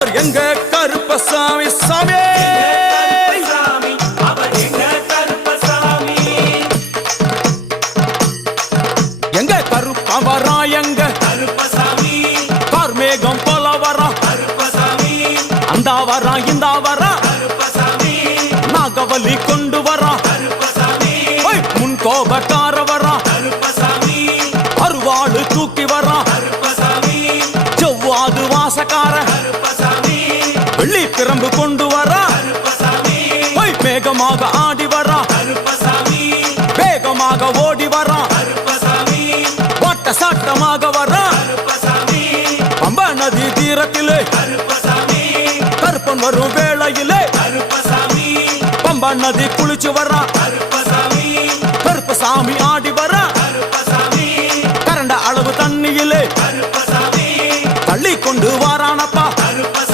எங்க கருப்பசாமி சாமி? எங்க கருப்பசாமி? எங்க கருப்பசாமி கார்மேகம் போல வரா கருப்பசாமி அந்த வரா இந்த வரா கருப்பசாமி நாகவலி கொண்டு வரா கருப்பசாமி முன் கோபக்கார வரா கருப்பசாமி அருவாடு தூக்கி வரா கருப்பசாமி செவ்வாது வாசக்கார? கருப்பசாமி. பிரம்பு கொண்டு வரா ஓய், வேகமாக ஆடி வரா. வேகமாக ஓடி வரா. வாட்ட சாட்டமாக வரா. பம்ப நதி தீரத்திலே. கருப்பன் வரும் வேளையிலே. பம்ப நதி குளிச்சு வரா. கருப்பசாமி. ஆடி வரா. கரண்ட அளவு தண்ணியிலே. தள்ளி கொண்டு வாரான்